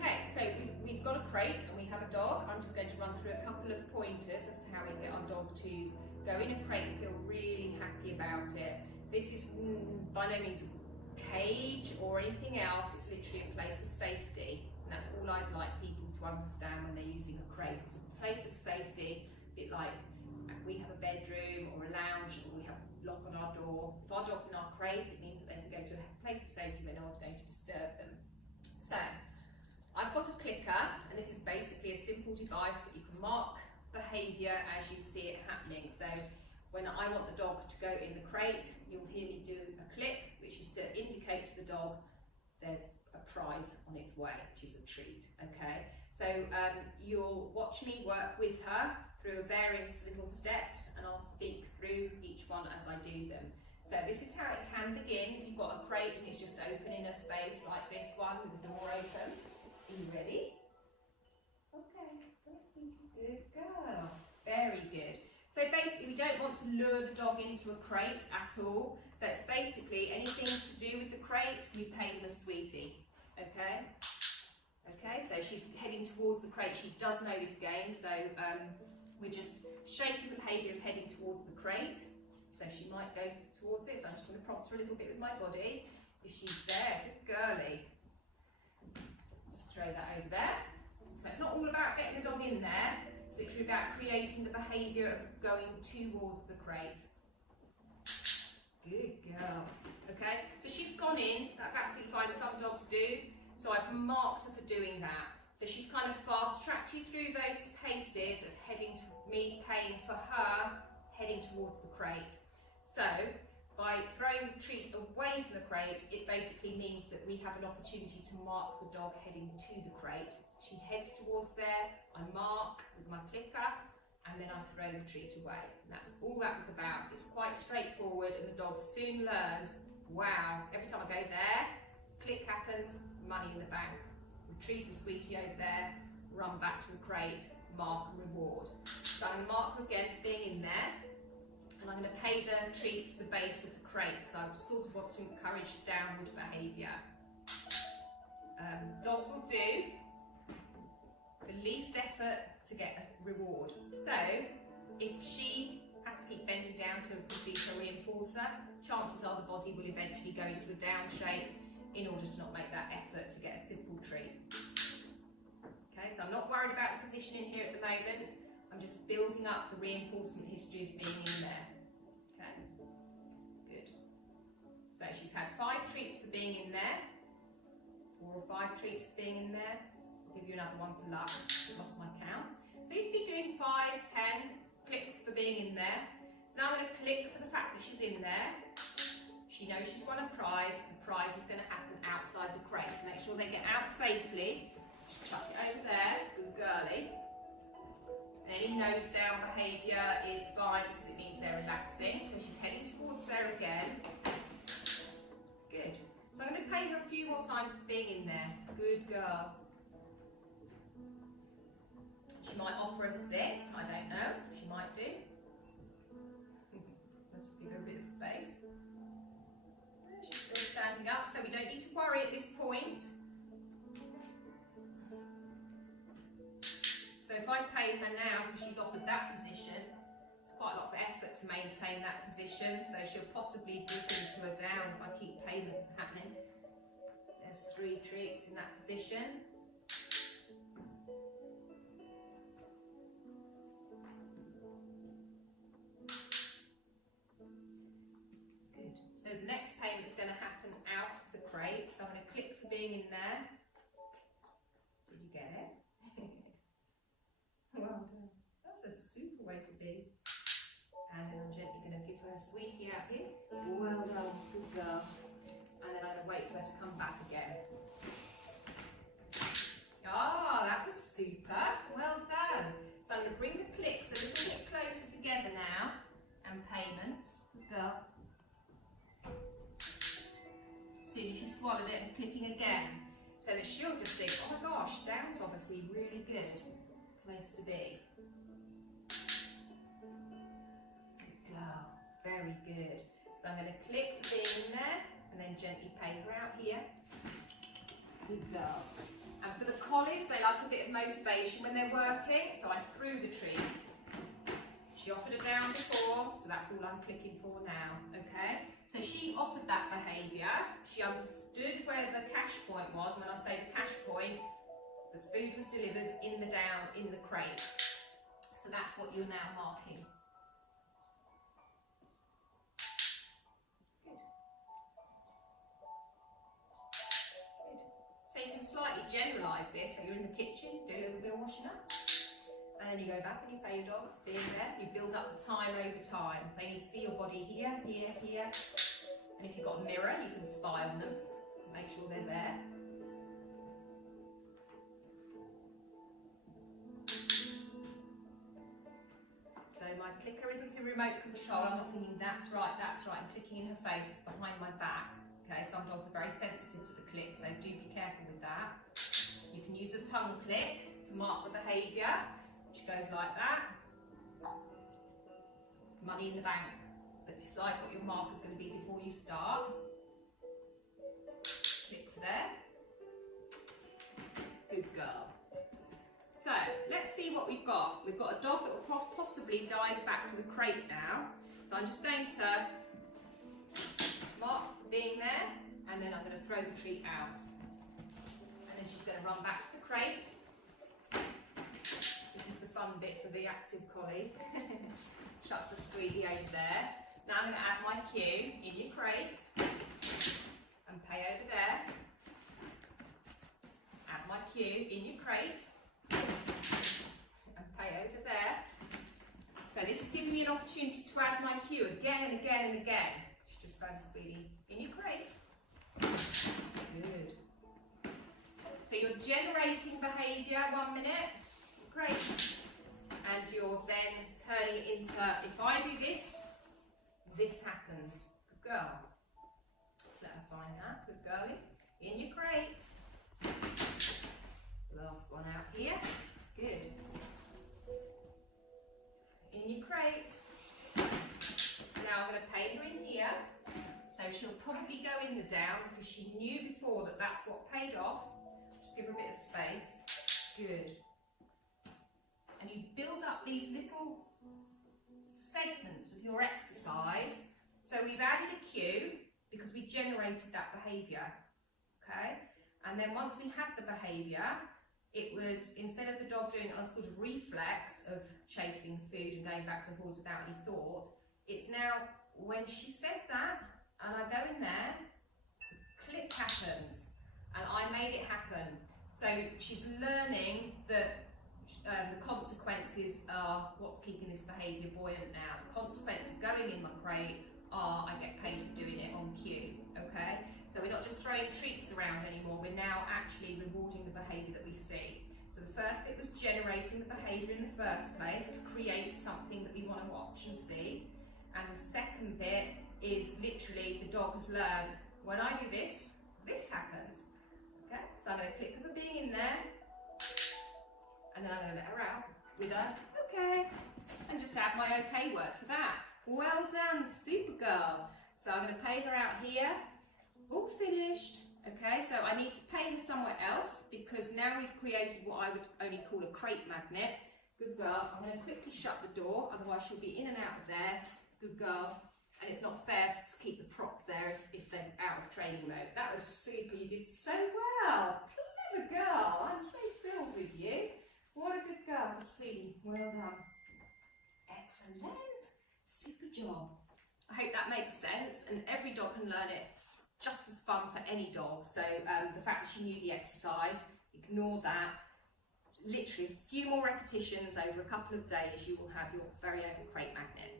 Okay, so we've got a crate and we have a dog. I'm just going to run through a couple of pointers as to how we get our dog to go in a crate and feel really happy about it. This is by no means a cage or anything else, it's literally a place of safety. And that's all I'd like people to understand when they're using a crate. It's a place of safety, a bit like we have a bedroom or a lounge or we have a lock on our door. If our dog's in our crate, it means that they can go to a place of safety where no one's going to disturb them. So, I've got a clicker, and this is basically a simple device that you can mark behaviour as you see it happening. So, when I want the dog to go in the crate, you'll hear me do a click, which is to indicate to the dog there's a prize on its way, which is a treat, okay? So you'll watch me work with her through various little steps, and I'll speak through each one as I do them. So this is how it can begin. If you've got a crate and it's just open in a space like this one with the door open. Are you ready? Okay, go sweetie, good girl. Very good. So basically we don't want to lure the dog into a crate at all. So it's basically anything to do with the crate, we pay them a sweetie. Okay? Okay, so she's heading towards the crate. She does know this game, so we're just shaping the behaviour of heading towards the crate. So she might go towards it, so I'm just going to prompt her a little bit with my body. If she's there, good girly. Just throw that over there. So it's not all about getting the dog in there, it's literally about creating the behaviour of going towards the crate. Good girl. Okay, so she's gone in, that's absolutely fine, some dogs do. So I've marked her for doing that. So she's kind of fast-tracked you through those paces of heading to me paying for her, heading towards the crate. So by throwing the treat away from the crate, it basically means that we have an opportunity to mark the dog heading to the crate. She heads towards there, I mark with my clicker, and then I throw the treat away. And that's all that was about. It's quite straightforward, and the dog soon learns, wow, every time I go there, click happens, money in the bank. Retrieve the sweetie over there, run back to the crate, mark and reward. So I'm going to mark her again for being in there, and I'm going to pay the treat to the base of the crate because I sort of want to encourage downward behaviour. Dogs will do the least effort to get a reward. So if she has to keep bending down to receive her reinforcer, chances are the body will eventually go into a down shape in order to not make that effort to get a simple treat. Okay, so I'm not worried about the positioning here at the moment. I'm just building up the reinforcement history of being in there. Okay, good. So she's had 5 treats for being in there, 4 or 5 treats for being in there. I'll give you another one for luck. I lost my count. So you'd be doing 5, 10 clicks for being in there. So now I'm going to click for the fact that she's in there. She knows she's won a prize. The prize is going to happen outside the crate. So make sure they get out safely. Just chuck it over there. Good girly. And any nose down behaviour is fine because it means they're relaxing. So she's heading towards there again. Good. So I'm going to pay her a few more times for being in there. Good girl. She might offer a sit. I don't know. She might do. I'll just give her a bit of space. She's still standing up, so we don't need to worry at this point. So if I pay her now because she's offered that position, it's quite a lot of effort to maintain that position, so she'll possibly dip into a down if I keep payment happening. There's 3 treats in that position. So the next payment is going to happen out of the crate. So I'm going to click for being in there. Did you get it? Well done. That's a super way to be. And then I'm gently going to give her a sweetie out here. Well done, good girl. And then I'm going to wait for her to come back again. Ah, that was super. Well done. So I'm going to bring the clicks a little bit closer together now. And payments. Good girl. See, she swallowed it and clicking again. So that she'll just think, oh my gosh, down's obviously really good place to be. Good girl, very good. So I'm going to click for being in there and then gently pay her out here. Good girl. And for the collies, they like a bit of motivation when they're working, so I threw the treat. She offered it down before, so that's all I'm clicking for now, okay? So she offered that behaviour. She understood where the cash point was. When I say the cash point, the food was delivered in the down, in the crate. So that's what you're now marking. Good. Good. So you can slightly generalise this. So you're in the kitchen, do a little bit of washing up. And then you go back and you pay your dog being there. You build up the time over time. They need to see your body here, here, here. And if you've got a mirror, you can spy on them. Make sure they're there. So my clicker isn't a remote control. I'm not thinking that's right, I'm clicking in her face. It's behind my back. Okay, some dogs are very sensitive to the click, so do be careful with that. You can use a tongue click to mark the behaviour, which goes like that. Money in the bank, but decide what your mark is going to be before you start. Click for there. Good girl. So let's see what we've got. We've got a dog that will possibly dive back to the crate now. So I'm just going to mark being there, and then I'm going to throw the treat out. And then she's going to run back to the crate. This is the fun bit for the active collie. Chuck the sweetie over there. Now I'm going to add my cue in your crate and pay over there. Add my cue in your crate and pay over there. So this is giving me an opportunity to add my cue again and again and again. Just throw the sweetie in your crate. Good. So you're generating behaviour 1 minute. Great. And you're then turning it into, if I do this, this happens. Good girl. Let's let her find that. Good girl. In your crate. Last one out here. Good. In your crate. Now I'm going to pay her in here. So she'll probably go in the down because she knew before that that's what paid off. Just give her a bit of space. Good. And you build up these little segments of your exercise. So we've added a cue because we generated that behaviour, okay? And then once we had the behaviour, it was, instead of the dog doing a sort of reflex of chasing food and going back and forwards without any thought, it's now when she says that and I go in there, click happens, and I made it happen. So she's learning that the consequences are what's keeping this behaviour buoyant now. The consequences of going in my crate are I get paid for doing it on cue, okay? So we're not just throwing treats around anymore, we're now actually rewarding the behaviour that we see. So the first bit was generating the behaviour in the first place to create something that we want to watch and see. And the second bit is literally the dog has learned, when I do this, this happens. Okay, so I'm going to click for being in there, and then I'm going to let her out with a okay, and just add my okay word for that. Well done, super girl. So I'm going to pay her out here, all finished. Okay, so I need to pay her somewhere else because now we've created what I would only call a crate magnet. Good girl. I'm going to quickly shut the door, otherwise she'll be in and out of there. Good girl. And it's not fair to keep the prop there if they're out of training mode. That was super. You did so well. Clever girl. I'm so thrilled with you. What a good girl, sweetie. Well done. Excellent. Super job. I hope that makes sense, and every dog can learn it just as fun for any dog. So the fact that she knew the exercise, ignore that. Literally a few more repetitions over a couple of days, you will have your very own crate magnet.